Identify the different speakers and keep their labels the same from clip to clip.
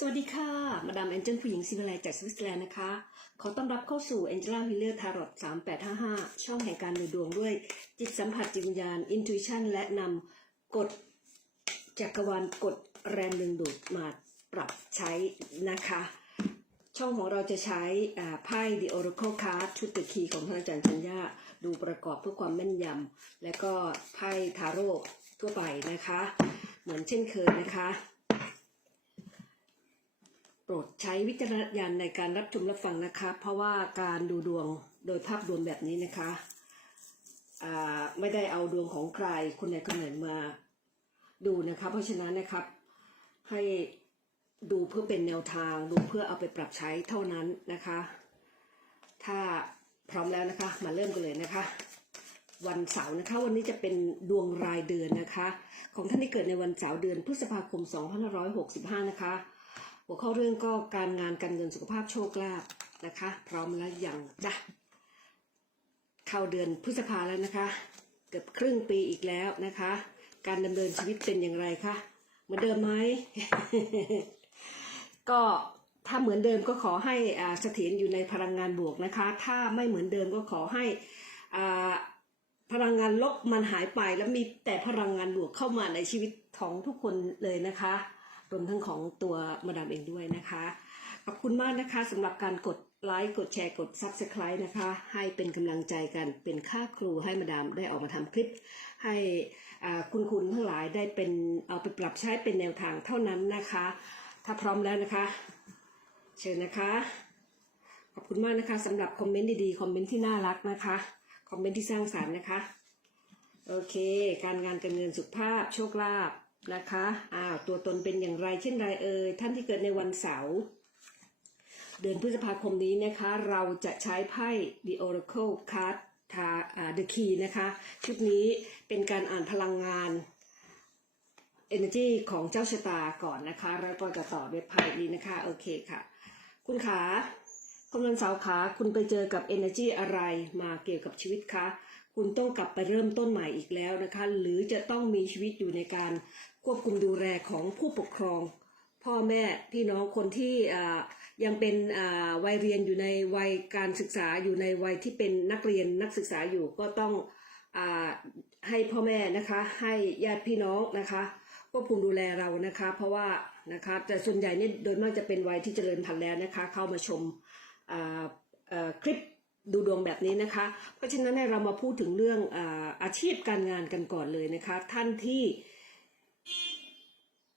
Speaker 1: สวัสดีค่ะ มาดามแองเจิลผู้หญิงซิวิไลจากสวิตเซอร์แลนด์นะคะ ขอต้อนรับเข้าสู่ Angela Wheeler Tarot 3855 ช่องแห่งการดูดวงด้วย จิตสัมผัสจิตวิญญาณ Intuition และนำกฎจักรวาลกฎแรงดึงดูดมาปรับใช้นะคะ ช่องของเราจะใช้อ่าไพ่ The Oracle Card ชุดตะคีของท่านอาจารย์ชัญญาดูประกอบเพื่อความแม่นยำและก็ไพ่ทาโร่ทั่วไปนะคะ เหมือนเช่นเคยนะคะ ปรดใช้วิจารณญาณในการรับชมรับฟังนะคะ เพราะว่าการดูดวงโดยภาพรวมแบบนี้นะคะไม่ได้เอาดวงของใครคนใดคนหนึ่งมาดูนะคะ เพราะฉะนั้นนะครับให้ดูเพื่อเป็นแนวทางดูเพื่อเอาไปปรับใช้เท่านั้นนะคะ ถ้าพร้อมแล้วนะคะ มาเริ่มกันเลยนะคะ วันเสาร์นะคะ วันนี้จะเป็นดวงรายเดือนนะคะ ของท่านที่เกิดในวันเสาร์เดือนพฤษภาคม 2565 นะคะ หัวข้อเรื่องก็การงานการเงินสุขภาพโชคลาภนะคะ พร้อมแล้วอย่างจ้ะเข้าเดือนพฤษภาแล้วนะคะ เกือบครึ่งปีอีกแล้วนะคะ การดำเนินชีวิตเป็นอย่างไรคะเหมือนเดิมไหมก็ถ้าเหมือนเดิมก็ขอให้อ่าเสถียรอยู่ในพลังงานบวกนะคะ ถ้าไม่เหมือนเดิมก็ขอให้อ่าพลังงานลบมันหายไปแล้วมีแต่พลังงานบวกเข้ามาในชีวิตของทุกคนเลยนะคะ รวมทั้งของตัวมาดามเองด้วยนะคะ ขอบคุณมากนะคะสำหรับการกดไลค์กดแชร์กด Subscribe นะคะ ให้เป็นกำลังใจกันเป็นค่าครูให้มาดามได้ออกมาทำคลิป ให้คุณคุณทั้งหลายได้เป็นเอาไปปรับใช้เป็นแนวทางเท่านั้นนะคะ ถ้าพร้อมแล้วนะคะ เชิญนะคะ ขอบคุณมากนะคะสำหรับคอมเมนต์ดีๆ คอมเมนต์ที่น่ารักนะคะ คอมเมนต์ที่สร้างสรรค์นะคะ โอเค การงานการเงินสุขภาพโชคลาภ นะคะอ้าวตัวตนเป็นอย่างไรเช่นไรเอ่ยท่านที่เกิดในวันเสาร์เดือนพฤษภาคมนี้นะคะ เราจะใช้ไพ่ The Oracle Card ทา The Key นะคะ ชุดนี้เป็นการอ่านพลังงาน Energy ของเจ้าชะตาก่อนนะคะ แล้วก็จะต่อด้วยไพ่นี้นะคะ โอเคค่ะ คุณขาคุณวันเสาร์ขาคุณไปเจอกับ Energy อะไรมาเกี่ยวกับชีวิตคะคุณต้องกลับไปเริ่มต้นใหม่อีกแล้วนะคะ หรือจะต้องมีชีวิตอยู่ในการ ควบคุมดูแลของผู้ปกครอง พ่อแม่พี่น้องคนที่ยังเป็นวัยเรียนอยู่ในวัยการศึกษาอยู่ในวัยที่เป็นนักเรียนนักศึกษาอยู่ก็ต้องอให้พ่อแม่นะคะให้ญาติพี่น้องนะคะควบคุมดูแลเรานะคะ เพราะว่านะคะแต่ส่วนใหญ่เนี่ยโดยมากจะเป็นวัยที่เจริญพันธุ์แล้วนะคะ เข้ามาชมคลิปดูดวงแบบนี้นะคะ เพราะฉะนั้นเนี่ยเรามาพูดถึงเรื่องอาอาชีพการงานกันก่อนเลยนะคะ ท่านที่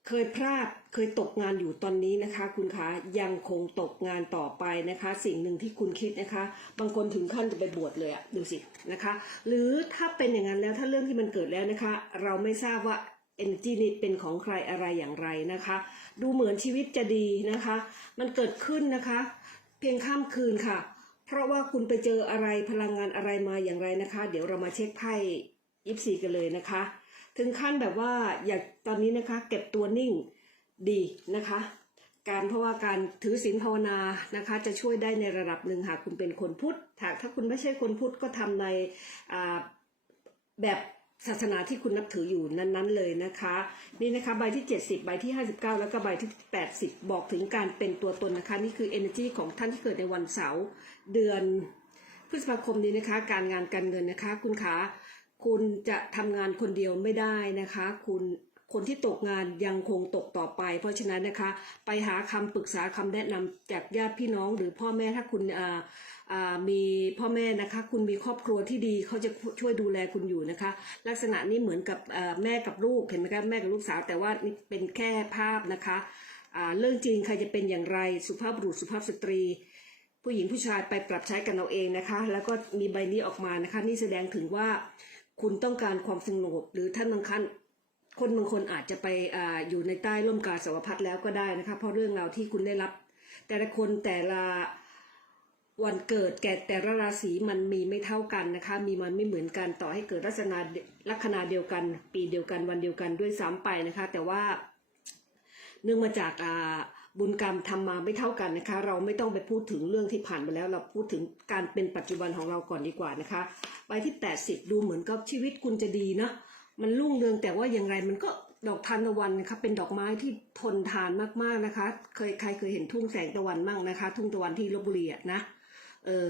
Speaker 1: เคยพลาดเคยตกงานอยู่ตอนนี้นะคะ คุณคะยังคงตกงานต่อไปนะคะ สิ่งหนึ่งที่คุณคิดนะคะ บางคนถึงขั้นจะไปบวชเลยอะดูสินะคะ หรือถ้าเป็นอย่างนั้นแล้วถ้าเรื่องที่มันเกิดแล้วนะคะ เราไม่ทราบว่า energy นี้เป็นของใครอะไรอย่างไรนะคะ ดูเหมือนชีวิตจะดีนะคะ มันเกิดขึ้นนะคะ เพียงข้ามคืนค่ะ เพราะว่าคุณไปเจออะไรพลังงานอะไรมาอย่างไรนะคะ เดี๋ยวเรามาเช็คไพ่ยิปซีกันเลยนะคะ ถึงขั้นแบบว่าอยากตอนนี้นะคะ เก็บตัวนิ่งดีนะคะ การเพราะว่าการถือศีลภาวนานะคะ จะช่วยได้ในระดับหนึ่งหากคุณเป็นคนพุทธหากถ้าคุณไม่ใช่คนพุทธก็ทำในแบบศาสนาที่คุณนับถืออยู่นั้น ๆ เลยนะคะ นี่นะคะใบที่ 70 ใบที่ 59 แล้วก็ใบที่ 80 บอกถึงการเป็นตัวตนนะคะ นี่คือ energy ของท่านที่เกิดในวันเสาร์เดือนพฤษภาคมนี้นะคะ การงานการเงินนะคะ คุณคะ คุณจะทำงานคนเดียวไม่ได้นะคะ คุณคนที่ตกงานยังคงตกต่อไป เพราะฉะนั้นนะคะ ไปหาคำปรึกษาคำแนะนำจากญาติพี่น้องหรือพ่อแม่ถ้าคุณมีพ่อแม่นะคะ คุณมีครอบครัวที่ดีเขาจะช่วยดูแลคุณอยู่นะคะ ลักษณะนี้เหมือนกับแม่กับลูกเห็นไหมคะแม่กับลูกสาวแต่ว่านี่เป็นแค่ภาพนะคะเรื่องจริงใครจะเป็นอย่างไรสุภาพบุรุษสุภาพสตรี ผู้หญิงผู้ชายไปปรับใช้กันเอาเองนะคะ แล้วก็มีใบนี้ออกมานะคะ นี่แสดงถึงว่า คุณต้องการความสงบหรือท่านบางท่านคนบางคนอาจจะไปออยู่ในใต้ร่มกาสาวพัดแล้วก็ได้นะคะเพราะเรื่องราวที่คุณได้รับ แต่ละคนแต่ละวันเกิดแก่แต่ละราศีมันมีไม่เท่ากันนะคะ มีมันไม่เหมือนกันต่อให้เกิดลักษณะลัคนาเดียวกัน ปีเดียวกันวันเดียวกันด้วยซ้ำไปนะคะ แต่ว่าเนื่องมาจากอ่า บุญกรรมทำมาไม่เท่ากันนะคะ เราไม่ต้องไปพูดถึงเรื่องที่ผ่านมาแล้ว เราพูดถึงการเป็นปัจจุบันของเราก่อนดีกว่านะคะใบที่ 80 ดูเหมือนกับชีวิตคุณจะดีนะมันรุ่งเรืองแต่ว่าอย่างไรมันก็ดอกทานตะวันนะคะเป็นดอกไม้ที่ทนทานมากๆนะคะ เคยใครเคยเห็นทุ่งแสงตะวันมั่งนะคะ ทุ่งตะวันที่ลบบุรีอะนะเออ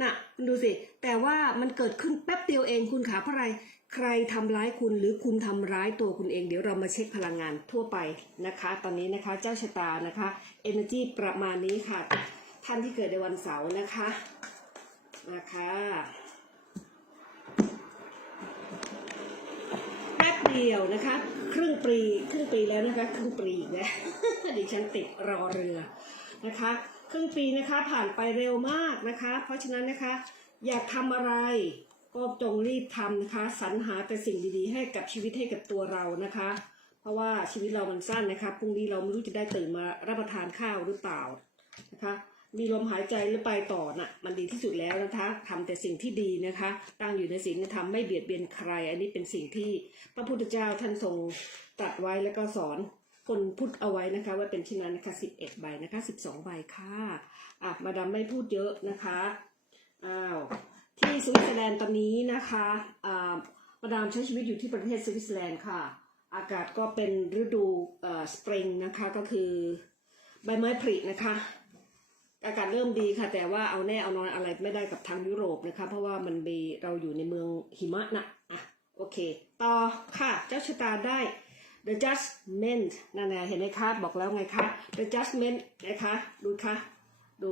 Speaker 1: น่ะ ดูสิ แต่ว่ามันเกิดขึ้นแป๊บเดียวเองคุณขาเพราะอะไร ใครทำร้ายคุณหรือคุณทำร้ายตัวคุณเอง เดี๋ยวเรามาเช็คพลังงานทั่วไปนะคะ ตอนนี้นะคะเจ้าชะตานะคะ energy ประมาณนี้ค่ะ ท่านที่เกิดในวันเสาร์นะคะนะคะแป๊บเดียวนะคะ ครึ่งปีครึ่งปีแล้วนะคะ ครึ่งปีอีกแล้วดิฉันติดรอเรือนะคะ ครึ่งปีนะคะผ่านไปเร็วมากนะคะ เพราะฉะนั้นนะคะ อยากทำอะไร ก็จงรีบทำนะคะ สรรหาแต่สิ่งดีๆ ให้กับชีวิตให้กับตัวเรานะคะ เพราะว่าชีวิตเรามันสั้นนะคะพรุ่งนี้เราไม่รู้จะได้ตื่นมารับประทานข้าวหรือเปล่านะคะ มีลมหายใจหรือไปต่อน่ะมันดีที่สุดแล้วนะคะทำแต่สิ่งที่ดีนะคะ ตั้งอยู่ในศีลธรรมไม่เบียดเบียนใคร อันนี้เป็นสิ่งที่พระพุทธเจ้าท่านทรงตรัสไว้แล้วก็สอนคนพุทธเอาไว้นะคะว่าเป็นเช่นนั้นนะคะสิบเอ็ดใบนะคะสิบสองใบค่ะอะมาดามไม่พูดเยอะนะคะอ้าว ที่สวิตเซอร์แลนด์ตอนนี้นะคะอ่ามาดามใช้ชีวิตอยู่ที่ประเทศสวิตเซอร์แลนด์ค่ะ อากาศก็เป็นฤดูเอ่อสปริงนะคะก็คือใบไม้ผลินะคะ อากาศเริ่มดีค่ะ แต่ว่าเอาแน่เอานอนอะไรไม่ได้กับทางยุโรปนะคะ เพราะว่ามันมีเราอยู่ในเมืองหิมะนะอะโอเค ต่อค่ะ เจ้าชะตาได้ the judgment นั่นแหละเห็นไหมคะ บอกแล้วไงคะ the judgment นะคะ ดูค่ะ ดู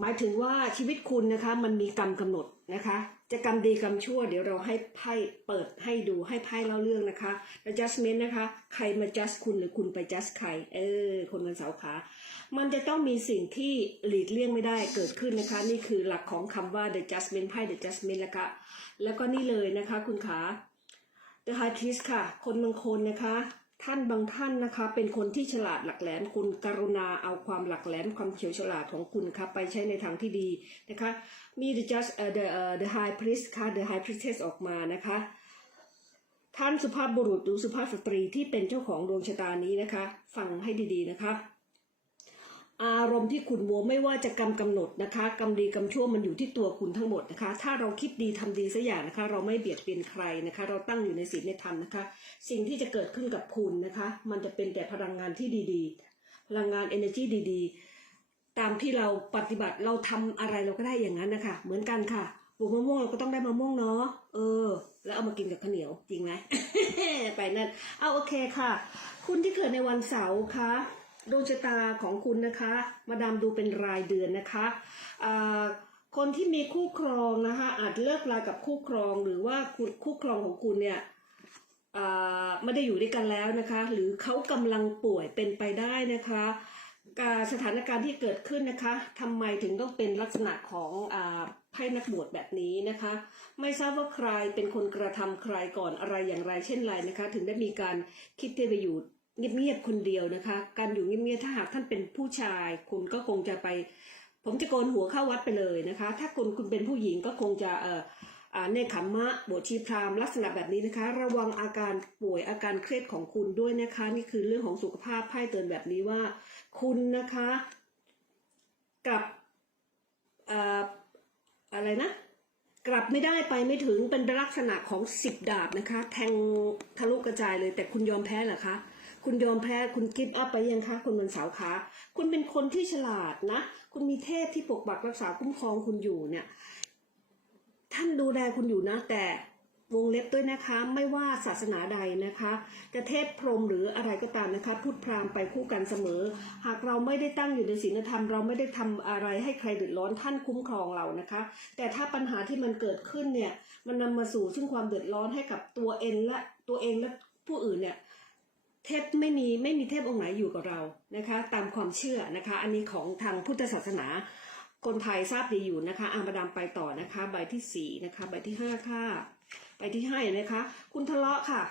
Speaker 1: หมายถึงว่าชีวิตคุณนะคะ มันมีกรรมกำหนดนะคะ จะกรรมดีกรรมชั่ว เดี๋ยวเราให้ไพ่เปิดให้ดูให้ไพ่เล่าเรื่องนะคะ the judgment นะคะ ใครมา judge คุณหรือคุณไป judge ใคร เออ คนวันเสาร์ขามันจะต้องมีสิ่งที่หลีกเลี่ยงไม่ได้เกิดขึ้นนะคะ นี่คือหลักของคำว่า the judgment ไพ่ the judgment แล้วก็แล้วก็นี่เลยนะคะ คุณขา the high priest ค่ะ คนบางคนนะคะ ท่านบางท่านนะคะ เป็นคนที่ฉลาดหลักแหลมคุณกรุณาเอาความหลักแหลมความเฉียวฉลาดของคุณค่ะไปใช้ในทางที่ดีนะคะมี the judge the uh, the high priest ค่ะ the high priestess ออกมานะคะ ท่านสุภาพบุรุษหรือสุภาพสตรีที่เป็นเจ้าของดวงชะตานี้นะคะ ฟังให้ดีๆนะคะ อารมณ์ที่ขุนมัวไม่ว่าจะกรรมกำหนดนะคะกรรมดีกรรมชั่วมันอยู่ที่ตัวคุณทั้งหมดนะคะ ถ้าเราคิดดีทำดีสักอย่างนะคะ เราไม่เบียดเบียนใครนะคะ เราตั้งอยู่ในศีลในธรรมนะคะ สิ่งที่จะเกิดขึ้นกับคุณนะคะ มันจะเป็นแต่พลังงานที่ดีๆ พลังงาน energy ดีๆ ตามที่เราปฏิบัติเราทำอะไรเราก็ได้อย่างนั้นนะคะ เหมือนกันค่ะปลูกมะม่วงเราก็ต้องได้มะม่วงเนาะเออ แล้วเอามากินกับข้าวเหนียวจริงไหมไปนั่นเอาโอเคค่ะ คุณที่เกิดในวันเสาร์ค่ะ ดวงชะตาของคุณนะคะ มาดามดูเป็นรายเดือนนะคะคนที่มีคู่ครองนะคะอาจเลิกลากับคู่ครองหรือว่าคู่ครองของคุณเนี่ยไม่ได้อยู่ด้วยกันแล้วนะคะ หรือเขากำลังป่วยเป็นไปได้นะคะการสถานการณ์ที่เกิดขึ้นนะคะทำไมถึงต้องเป็นลักษณะของไพ่นักบวชแบบนี้นะคะ ไม่ทราบว่าใครเป็นคนกระทำใครก่อนอะไรอย่างไรเช่นไรนะคะ ถึงได้มีการคิดที่ไปอยู่ เงียบๆคนเดียวนะคะ การอยู่เงียบๆถ้าหากท่านเป็นผู้ชาย คุณก็คงจะไป ผมจะโกนหัวเข้าวัดไปเลยนะคะ ถ้าคุณคุณเป็นผู้หญิงก็คงจะเอ่ออ่าในขมมะบทชีพรามลักษณะแบบนี้นะคะ ระวังอาการป่วยอาการเครียดของคุณด้วยนะคะ นี่คือเรื่องของสุขภาพไพ่เตือนแบบนี้ว่า คุณนะคะกลับอ่าอะไรนะ กลับไม่ได้ไปไม่ถึงเป็นลักษณะของสิบดาบนะคะ แทงทะลุกระจายเลยแต่คุณยอมแพ้เหรอคะ คุณยอมแพ้คุณกิฟต์อัพไปยังคะคุณวันเสาร์คะคุณเป็นคนที่ฉลาดนะ คุณมีเทพที่ปกปักรักษาคุ้มครองคุณอยู่เนี่ย ท่านดูแลคุณอยู่นะ แต่วงเล็บด้วยนะคะ ไม่ว่าศาสนาใดนะคะ จะเทพพรหมหรืออะไรก็ตามนะคะ พูดพรามไปคู่กันเสมอ หากเราไม่ได้ตั้งอยู่ในศีลธรรม เราไม่ได้ทำอะไรให้ใครเดือดร้อนท่านคุ้มครองเรานะคะ แต่ถ้าปัญหาที่มันเกิดขึ้นเนี่ย มันนำมาสู่ซึ่งความเดือดร้อนให้กับตัวเองและตัวเองและผู้อื่นเนี่ย เทพไม่มีไม่มีเทพองค์ไหนอยู่กับเรานะคะ ตามความเชื่อนะคะ อันนี้ของทางพุทธศาสนา คนไทยทราบดีอยู่นะคะอามาดามไปต่อนะคะ ใบที่สี่นะคะ ใบที่ห้าค่ะใบที่ห้าเห็นไหมคะ คุณทะเลาะค่ะ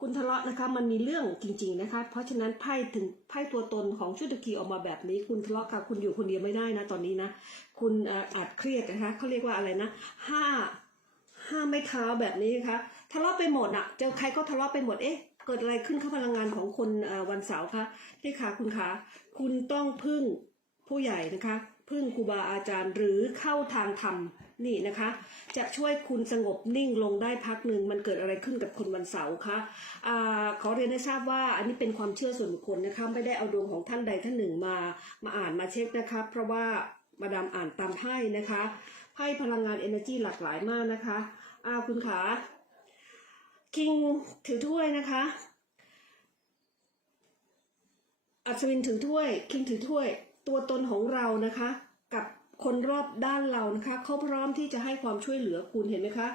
Speaker 1: คุณทะเลาะนะคะมันมีเรื่องจริง ๆนะคะ เพราะฉะนั้นไพ่ถึงไพ่ตัวตนของชุดกีออกมาแบบนี้ คุณทะเลาะค่ะ คุณอยู่คนเดียวไม่ได้นะตอนนี้นะ คุณเอ่ออาจเครียดนะคะเขาเรียกว่าอะไรนะห้าห้าไม่เท้าแบบนี้นะคะทะเลาะไปหมดอะเจอใครก็ทะเลาะไปหมดเอ๊ะ เกิดอะไรขึ้นข้าพลังงานของคนวันเสาร์คะนี่ค่ะคุณคะคุณต้องพึ่งผู้ใหญ่นะคะ พึ่งครูบาอาจารย์หรือเข้าทางธรรมนี่นะคะ จะช่วยคุณสงบนิ่งลงได้พักหนึ่งมันเกิดอะไรขึ้นกับคนวันเสาร์คะอาขอเรียนให้ทราบว่าอันนี้เป็นความเชื่อส่วนบุคคลนะคะไม่ได้เอาดวงของท่านใดท่านหนึ่งมามาอ่านมาเช็คนะคะเพราะว่ามาดามอ่านตามไพ่นะคะไพ่พลังงาน energy หลากหลายมากนะคะอ้าคุณขา คิงถือถ้วยนะคะ อัศวินถือถ้วย คิงถือถ้วย ตัวตนของเรานะคะ กับคนรอบด้านเรานะคะเขาพร้อมที่จะให้ความช่วยเหลือคุณเห็นไหมคะ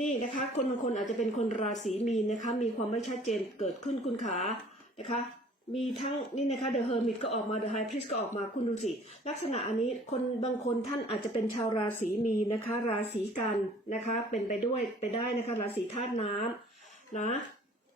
Speaker 1: นี่นะคะ คนบางคนอาจจะเป็นคนราศีมีนนะคะ มีความไม่ชัดเจนเกิดขึ้นคุณขานะคะ มีทั้งนี่นะคะ The Hermit ก็ออกมา The High Priest ก็ออกมาคุณดูสิ ลักษณะอันนี้คนบางคนท่านอาจจะเป็นชาวราศีมีนนะคะ ราศีกันนะคะ เป็นไปด้วยไปได้นะคะ ราศีธาตุน้ำนะ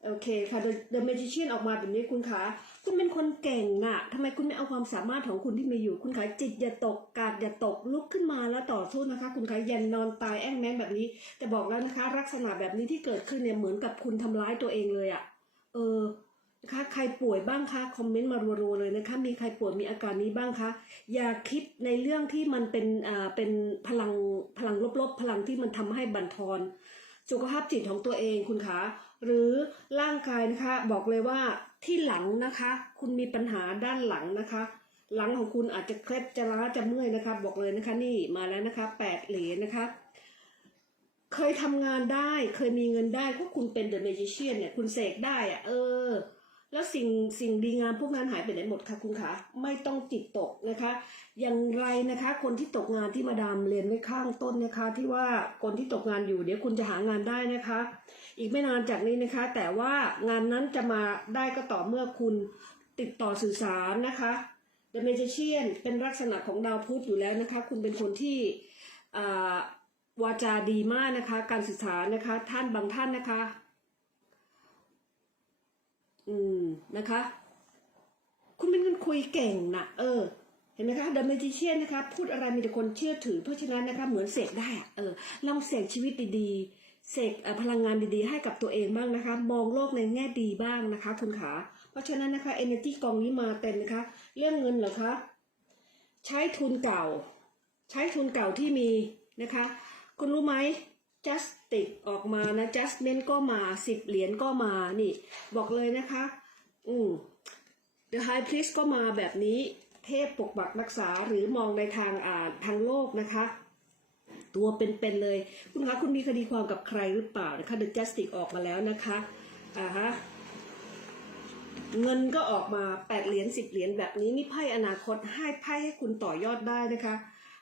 Speaker 1: โอเคค่ะ The, The Magician ออกมาแบบนี้คุณคะคุณเป็นคนเก่งน่ะทำไมคุณไม่เอาความสามารถของคุณที่มีอยู่ คุณคะจิตอย่าตกกาดอย่าตกลุกขึ้นมาแล้วต่อสู้นะคะ คุณคะยันนอนตายแอ้งแม้งแบบนี้ แต่บอกแล้วนะคะ ลักษณะแบบนี้ที่เกิดขึ้นเนี่ยเหมือนกับคุณทำร้ายตัวเองเลยอะ่ะเออ นะคะใครป่วยบ้างคะคอมเมนต์มารัวๆเลยนะคะมีใครป่วยมีอาการนี้บ้างคะอย่าคิดในเรื่องที่มันเป็นอ่าเป็นพลังพลังลบๆ พลังที่มันทำให้บั่นทอนสุขภาพจิตของตัวเองคุณคะหรือร่างกายนะคะบอกเลยว่าที่หลังนะคะ คุณมีปัญหาด้านหลังนะคะ หลังของคุณอาจจะเคล็ดจะล้าจะเมื่อยนะคะ บอกเลยนะคะนี่มาแล้วนะคะแปดเหรียญนะคะเคยทำงานได้เคยมีเงินได้เพราะคุณเป็นเดอะเมจิเชียนเนี่ยคุณเสกได้อะเออ แล้วสิ่งสิ่งดีงามพวกนั้นหายไปไหนหมดคะคุณคะไม่ต้องจิตตกนะคะ อย่างไรนะคะ คนที่ตกงานที่มาดามเรียนไว้ข้างต้นนะคะ ที่ว่าคนที่ตกงานอยู่เดี๋ยวคุณจะหางานได้นะคะ อีกไม่นานจากนี้นะคะ แต่ว่างานนั้นจะมาได้ก็ต่อเมื่อคุณติดต่อสื่อสารนะคะ The Magician เป็นลักษณะของดาวพุธอยู่แล้วนะคะ คุณเป็นคนที่อ่าวาจาดีมากนะคะ การสื่อสารนะคะ ท่านบางท่านนะคะ อืมนะคะ คุณเป็นคนคุยเก่งนะเออ เห็นไหมคะเดอะเมจิเชียนนะคะ พูดอะไรมีแต่คนเชื่อถือ เพราะฉะนั้นนะคะ เหมือนเสกได้เออลองเสกชีวิตดีๆเสกพลังงานดีๆ ให้กับตัวเองบ้างนะคะ มองโลกในแง่ดีบ้างนะคะ คุณขาเพราะฉะนั้นนะคะ energy กองนี้มาเต็มนะคะ เรื่องเงินเหรอคะใช้ทุนเก่า ใช้ทุนเก่าที่มีนะคะ คุณรู้ไหม justic ออกมานะ justment ก็มาสิบเหรียญก็มานี่ บอกเลยนะคะ อืม The High Priest ก็มาแบบนี้ เทพปกปักรักษาหรือมองในทางอ่าทางโลกนะคะ ตัวเป็นๆเลย คุณคะคุณมีคดีความกับใครหรือเปล่านะคะ The Justice ออกมาแล้วนะคะอ่าฮะเงินก็ออกมาแปดเหรียญสิบเหรียญแบบนี้นี่ไพ่อนาคตให้ไพ่ให้คุณต่อยอดได้นะคะ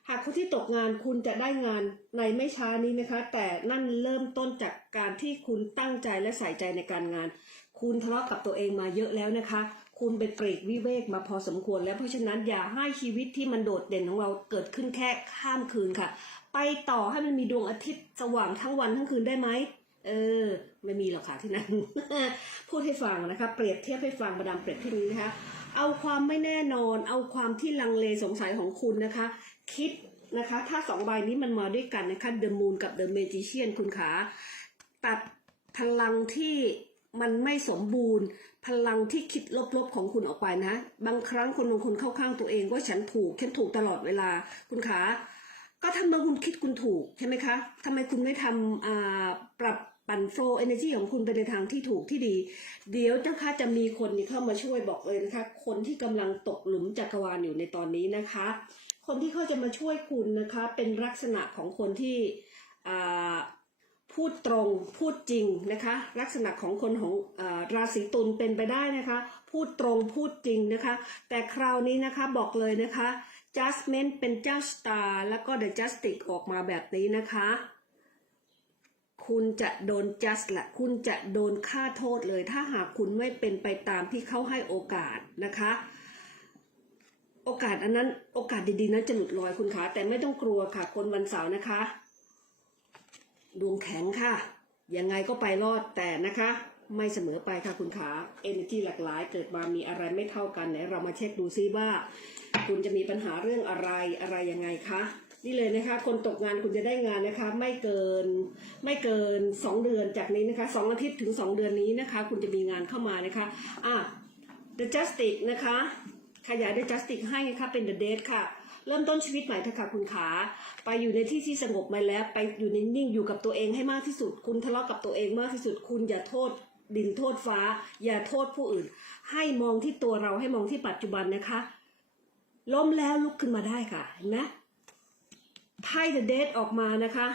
Speaker 1: หากคนที่ตกงานคุณจะได้งานในไม่ช้านี้นะคะ แต่นั่นเริ่มต้นจากการที่คุณตั้งใจและใส่ใจในการงาน คุณทะเลาะกับตัวเองมาเยอะแล้วนะคะ คุณไปปรีกวิเวกมาพอสมควร แล้วเพราะฉะนั้นอย่าให้ชีวิตที่มันโดดเด่นของเราเกิดขึ้นแค่ข้ามคืนค่ะ ไปต่อให้มันมีดวงอาทิตย์สว่างทั้งวันทั้งคืนได้ไหมเออ ไม่มีหรอกค่ะที่นั่นพูดให้ฟังนะคะ เปรียบเทียบให้ฟังมาดามเปรียบที่นี้นะคะ เอาความไม่แน่นอน เอาความที่ลังเลสงสัยของคุณนะคะ คิดนะคะ ถ้าสองใบนี้มันมาด้วยกันนะคะ The Moon กับ The Magician คุณขาตัดพลังที่มันไม่สมบูรณ์ พลังที่คิดลบๆของคุณออกไปนะ บางครั้งคนบางคนเข้าข้างตัวเองว่าฉันถูกฉันถูกตลอดเวลาคุณขาก็ทำเมื่อคุณคิดคุณถูกใช่ไหมคะทำไมคุณไม่ทำอ่าปรับปั่นโฟล์เอเนจีของคุณไปในทางที่ถูกที่ดี เดี๋ยวเจ้าค่ะจะมีคนเข้ามาช่วยบอกเลยนะคะ คนที่กำลังตกหลุมจักรวาลอยู่ในตอนนี้นะคะ คนที่เขาจะมาช่วยคุณนะคะ เป็นลักษณะของคนที่พูดตรงพูดจริงนะคะ ลักษณะของคนของอราศีตุลเป็นไปได้นะคะ พูดตรงพูดจริงนะคะ แต่คราวนี้นะคะบอกเลยนะคะ Justment เป็นเจ้าสตาร์แล้วก็ The Justice ออกมาแบบนี้นะคะ คุณจะโดน just ละคุณจะโดนค่าโทษเลย ถ้าหากคุณไม่เป็นไปตามที่เขาให้โอกาสนะคะ โอกาสอันนั้น โอกาสดีๆนั้นจะหลุดลอยคุณคะแต่ไม่ต้องกลัวค่ะ คนวันเสาร์นะคะ ดวงแข็งค่ะ ยังไงก็ไปรอดแต่นะคะ ไม่เสมอไปค่ะคุณขาเอเนจีหลากหลายเกิดมามีอะไรไม่เท่ากันไหนเรามาเช็คดูซิว่า คุณจะมีปัญหาเรื่องอะไรอะไรยังไงคะนี่เลยนะคะ คนตกงานคุณจะได้งานนะคะ ไม่เกินไม่เกินสองเดือนจากนี้นะคะสองอาทิตย์ถึงสองเดือนนี้นะคะ คุณจะมีงานเข้ามานะคะอะ The Justice นะคะ ขยาย The Justice ให้นะคะเป็น The Date ค่ะ เริ่มต้นชีวิตใหม่เถอะค่ะคุณขา ไปอยู่ในที่ที่สงบมาแล้ว ไปอยู่นิ่งๆอยู่กับตัวเองให้มากที่สุด คุณทะเลาะกับตัวเองมากที่สุด คุณอย่าโทษดินโทษฟ้า อย่าโทษผู้อื่น ให้มองที่ตัวเราให้มองที่ปัจจุบันนะคะ ล้มแล้วลุกขึ้นมาได้ค่ะเห็นไหมไพ่เดอะเดทออกมานะคะ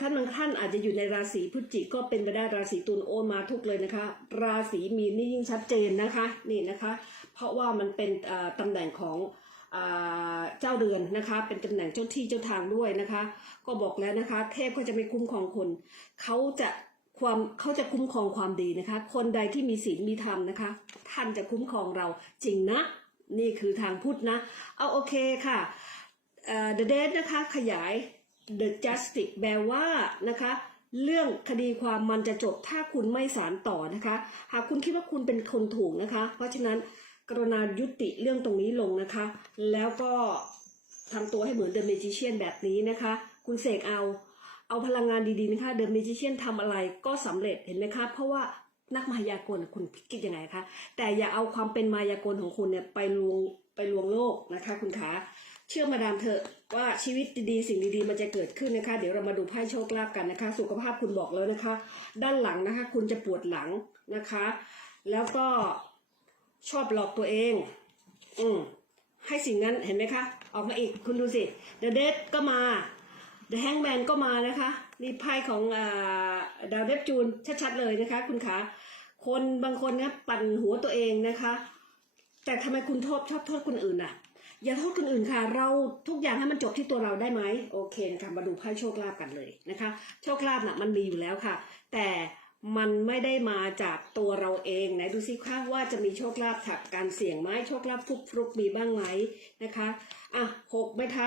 Speaker 1: ท่านบางท่านอาจจะอยู่ในราศีพฤศจิกก็เป็นไปได้ราศีตุลโอนมาทุกเลยนะคะ ราศีมีนนี่ยิ่งชัดเจนนะคะ นี่นะคะ เพราะว่ามันเป็นตำแหน่งของเจ้าเรือนนะคะ เป็นตำแหน่งเจ้าที่เจ้าทางด้วยนะคะ ก็บอกแล้วนะคะ เทพก็จะไม่คุ้มครองคนเขาจะความเขาจะคุ้มครองความดีนะคะ คนใดที่มีศีลมีธรรมนะคะ ท่านจะคุ้มครองเราจริงนะ นี่คือทางพุทธนะ เอาโอเคค่ะ The Dead นะคะขยาย The Justice แปลว่านะคะเรื่องคดีความมันจะจบถ้าคุณไม่สารต่อนะคะ หากคุณคิดว่าคุณเป็นคนถูกนะคะ เพราะฉะนั้น กรุณายุติเรื่องตรงนี้ลงนะคะ แล้วก็ทำตัวให้เหมือน The Magician แบบนี้นะคะ คุณเสกเอา เอาพลังงานดีๆนะคะ The Magician ทำอะไรก็สำเร็จเห็นไหมคะ เพราะว่านักมายากลคุณคิดยังไงคะ แต่อย่าเอาความเป็นมายากลของคุณเนี่ยไปลวงไปลวงโลกนะคะ คุณขาเชื่อมาดามเถอะว่าชีวิตดีๆ สิ่งดีๆ มันจะเกิดขึ้นนะคะ เดี๋ยวเรามาดูไพ่โชคลาภกันนะคะ สุขภาพคุณบอกแล้วนะคะ ด้านหลังนะคะ คุณจะปวดหลังนะคะ แล้วก็ ชอบหลอกตัวเอง อืมให้สิ่งนั้นเห็นไหมคะ ออกมาอีกคุณดูสิ The Dead ก็มา The Hangman ก็มานะคะ นี่ไพ่ของอาดาวเนปจูนชัดๆเลยนะคะ คุณขาคนบางคนนะปั่นหัวตัวเองนะคะ แต่ทำไมคุณโทษชอบโทษคนอื่นอะอย่าโทษคนอื่นค่ะ เราทุกอย่างให้มันจบที่ตัวเราได้ไหมโอเคนะคะมาดูไพ่โชคลาภกันเลยนะคะ โชคลาภน่ะมันมีอยู่แล้วค่ะ แต่ มันไม่ได้มาจากตัวเราเองไหนดูสิคะว่าจะมีโชคลาภจากการเสี่ยงไหมโชคลาภฟุกฟุกมีบ้างไหมนะคะอะหกไม่เท้า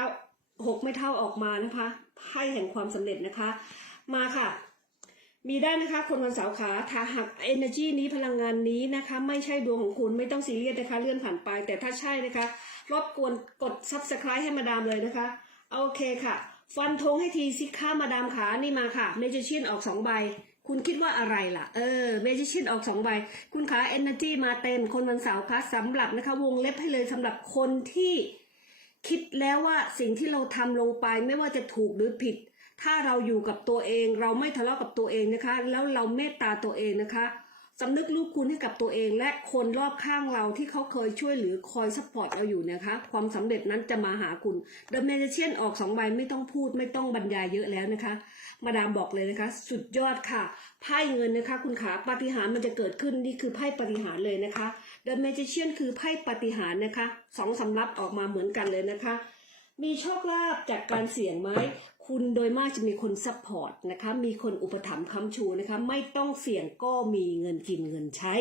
Speaker 1: หกไม่เท่าออกมานะคะไพ่แห่งความสำเร็จนะคะ มาค่ะมีได้นะคะคนวันเสาร์ขาถ้าหาก energy นี้พลังงานนี้นะคะ ไม่ใช่ดวงของคุณไม่ต้องซีเรียสนะคะ เลื่อนผ่านไป แต่ถ้าใช่นะคะ รบกวนกด subscribe ให้มาดามเลยนะคะโอเคค่ะ ฟันธงให้ทีสิค่ามาดามขานี่มาค่ะเมจิเชียนออกสองใบ คุณคิดว่าอะไรล่ะ เออเมจิชินออกสองใบ คุณขาเอเนอร์จีมาเต็ม คนวันเสาร์คะสำหรับนะคะ วงเล็บให้เลยสำหรับคนที่คิดแล้วว่าสิ่งที่เราทำลงไปไม่ว่าจะถูกหรือผิด ถ้าเราอยู่กับตัวเอง เราไม่ทะเลาะกับตัวเองนะคะ แล้วเราเมตตาตัวเองนะคะ สำนึกลูกคุณให้กับตัวเองและคนรอบข้างเราที่เขาเคยช่วยหรือคอยสปอร์ตเราอยู่นะคะ ความสำเร็จนั้นจะมาหาคุณเดอะเมเนเชียนออกสองใบไม่ต้องพูดไม่ต้องบรรยายเยอะแล้วนะคะ มาดามบอกเลยนะคะ สุดยอดค่ะไพ่เงินนะคะ คุณขาปาฏิหาริย์มันจะเกิดขึ้นนี่คือไพ่ปาฏิหาริย์เลยนะคะ The Magician คือไพ่ปาฏิหาริย์นะคะสองสำรับออกมาเหมือนกันเลยนะคะ มีโชคลาภจากการเสี่ยงไหม คุณโดยมากจะมีคนซัพพอร์ตนะคะมีคนอุปถัมภ์ค้ำชูนะคะไม่ต้องเสี่ยงก็มีเงินกินเงินใช้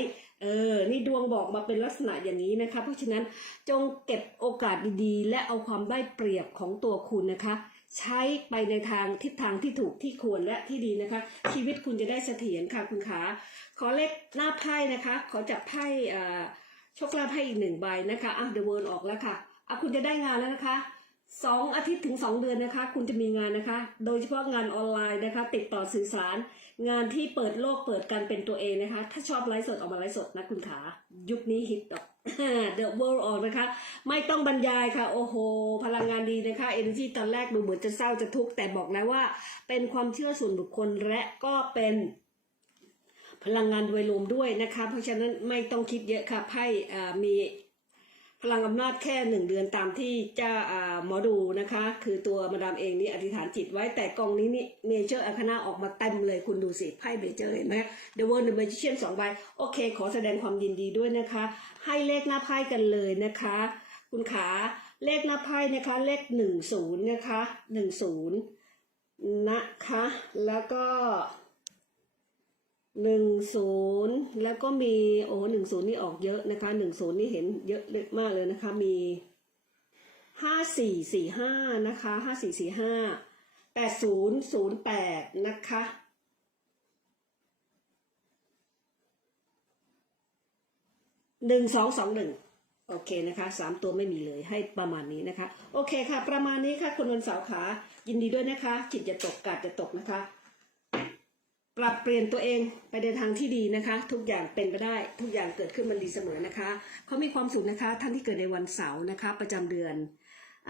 Speaker 1: เออ นี่ดวงบอกมาเป็นลักษณะอย่างนี้นะคะ เพราะฉะนั้นจงเก็บโอกาสดีๆ และเอาความได้เปรียบของตัวคุณนะคะ ใช้ไปในทางทิศทางที่ถูกที่ควรและที่ดีนะคะ ชีวิตคุณจะได้เสถียรค่ะคุณขาขอเลขหน้าไพ่นะคะ ขอจับไพ่อ่าโชคลาภให้อีกหนึ่งใบนะคะอะ The World ออกแล้วค่ะอะคุณจะได้งานแล้วนะคะ สองอาทิตย์ถึงสองเดือนนะคะ คุณจะมีงานนะคะ โดยเฉพาะงานออนไลน์นะคะ ติดต่อสื่อสาร งานที่เปิดโลกเปิดการเป็นตัวเองนะคะ ถ้าชอบไลฟ์สดออกมาไลฟ์สดนะคุณขายุคนี้ฮิตดอก The World ออกนะคะ ไม่ต้องบรรยายค่ะ โอ้โห พลังงานดีนะคะ Energy ตอนแรกดูเหมือนจะเศร้าจะทุกข์แต่บอกแล้วว่า เป็นความเชื่อส่วนบุคคลและก็เป็นพลังงานโดยรวมด้วยนะคะ เพราะฉะนั้นไม่ต้องคิดเยอะค่ะไพ่มี พลังอำนาจแค่หนึ่งเดือนตามที่เจ้าหมอดูนะคะ คือตัวมาดามเองนี่อธิษฐานจิตไว้แต่กองนี้นี่เมเจอร์อาคณาออกมาเต็มเลยคุณดูสิไพ่เมเจอร์เห็นไหม The World The Magician สองใบโอเค ขอแสดงความยินดีด้วยนะคะ ให้เลขหน้าไพ่กันเลยนะคะ คุณขาเลขหน้าไพ่นะคะ เลขหนึ่งศูนย์นะคะหนึ่งศูนย์นะคะ แล้วก็ หนึ่งศูนย์แล้วก็มีโอ้หนึ่งศูนย์นี่ออกเยอะนะคะหนึ่งศูนย์นี่เห็นเยอะเลยมากเลยนะคะมีห้าสี่สี่ห้านะคะห้าสี่สี่ห้าแปดศูนย์ศูนย์แปดนะคะหนึ่งสองสองหนึ่งโอเคนะคะสามตัวไม่มีเลยให้ประมาณนี้นะคะ โอเคค่ะ ประมาณนี้ค่ะคุณวันเสาร์ขายินดีด้วยนะคะจิตจะตกกาดจะตกนะคะ ปรับเปลี่ยนตัวเองไปในทางที่ดีนะคะ ทุกอย่างเป็นไปได้ทุกอย่างเกิดขึ้นมันดีเสมอนะคะเขามีความสุขนะคะท่านที่เกิดในวันเสาร์นะคะ ประจำเดือน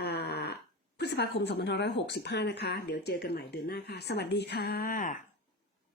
Speaker 1: อพฤษภาคม2565 นะคะ เดี๋ยวเจอกันใหม่เดือนหน้าค่ะ สวัสดีค่ะ